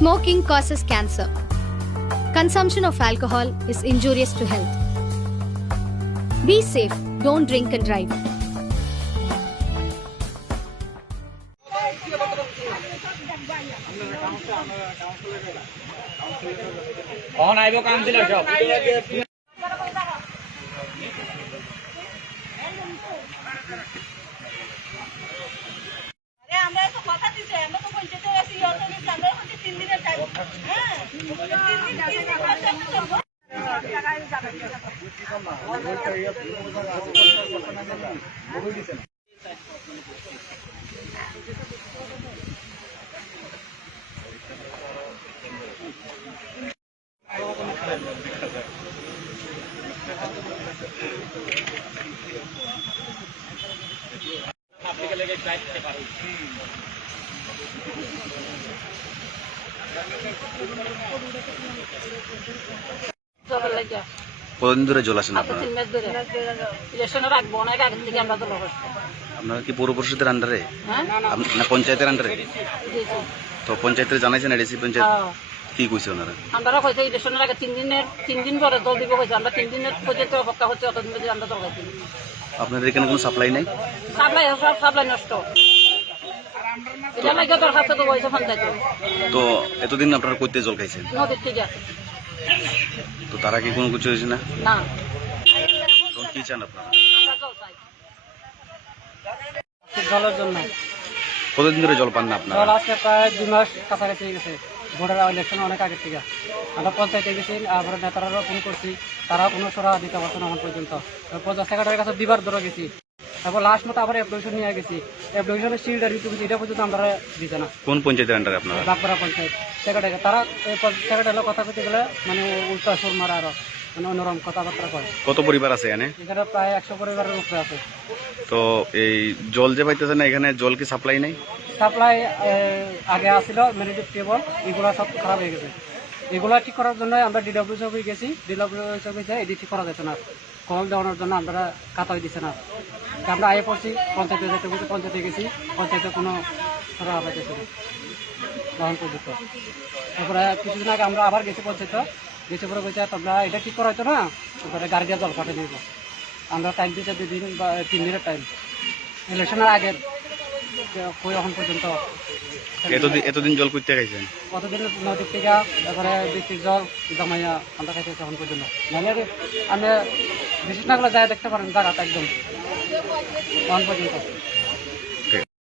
Smoking causes cancer. Consumption of alcohol is injurious to health. Be safe, don't drink and drive. On aibo councilor job. আমরা তো কথা দিছি আমরা তো পঞ্চায়েতে আছি অটোরিস আমরা হচ্ছে 3 দিনের টাইম হ্যাঁ 3 দিন কতদিন ধরে জল আসেন আপনারা? আপনারা কি পৌর পরিষদের আন্ডারে না পঞ্চায়েতের আন্ডারে? তো পঞ্চায়েতের জানাইছেন এডিসি পঞ্চায়েত কি কইছে ওনারা? আমরা কইছে ইলেকশনের আগে 3 দিন পরে দল দিব কইছে আমরা 3 দিনের পর্যন্ত অপেক্ষা হচ্ছে অতদিন পর্যন্ত আমরা দল গাইছি। আপনাদের এখানে কোনো সাপ্লাই নাই? সাপ্লাই নষ্ট এটা লাগে দরখাস্ত তো কইছে পঞ্চায়েত। তো এতদিন আপনারা কইতে জল খাইছেন? নদীর থেকে। তো তারা কি কোনো কিছু হয়েছে না? না। তো কি চান আপনারা? আমরা জল চাই। জলের জন্য। কতদিন ধরে জল পান না আপনারা? জল আজকে প্রায় 2 মাস কাছাকাছি গেছে। ভোটার ইলেকশন অনেক আগে থেকে আমরা পঞ্চায়েতে গেছি, আবার নেতারাও ফোন করছি, তারাও কোনো সরা দিতে পারছে না এখন পর্যন্ত। পঞ্চায়েত সেক্রেটারির কাছে দিবার ধরে গেছি, তারপর লাস্ট মতো আবার অ্যাপ্লিকেশন নিয়ে গেছি। অ্যাপ্লিকেশনের সিলটা রিটুকুছি এটা পর্যন্ত আমরা দিতে না। কোন পঞ্চায়েতের আন্ডারে আপনারা? বাগপাড়া পঞ্চায়েত সেক্রেটারি। তারা সেক্রেটারির কথা বলতে গেলে মানে উল্টা সুর মারা আরো মানে অন্যরকম কথাবার্তা করে। কত পরিবার আছে এখানে? এখানে প্রায় 100 পরিবারের উপরে আছে। তো এই জল যে পাইতেছে না এখানে জল কি সাপ্লাই নেই? সাপ্লাই আগে আসছিল ম্যানেজিভ টেবল, এগুলা সব খারাপ হয়ে গেছে। এগুলা ঠিক করার জন্য আমরা ডিডব্লিউ অফিসে গেছি। ডিডব্লিউ অফিসে এটি ঠিক করা যাচ্ছে না, কল দেওয়ানোর জন্য আমরা কাতাই দিচ্ছে না। আমরা আগে পড়ছি পঞ্চায়েতে যেতে বলছি, পঞ্চায়েতে গেছি, পঞ্চায়েতে কোনো সরা পাইতেছে না তখন পর্যন্ত। তারপরে কিছুদিন আগে আমরা আবার গেছি পঞ্চায়েত, গেছে পরে বলছে তোমরা এটা ঠিক করা হতো না, তারপরে গাড়ি দিয়ে জল পাঠিয়ে দিব। আমরা টাইম দিচ্ছি 2 দিন বা 3 দিনের টাইম ইলেকশনের আগে। কই এখন পর্যন্ত এতদিন জল করতে খাইছেন? কতদিন নদীর থেকে তারপরে বৃষ্টির জল জমাইয়া আমরা খাইতেছি এখন পর্যন্ত। মানে আমি বিশেষ না করে যায় দেখতে পারেন জায়গাটা একদম এখন পর্যন্ত।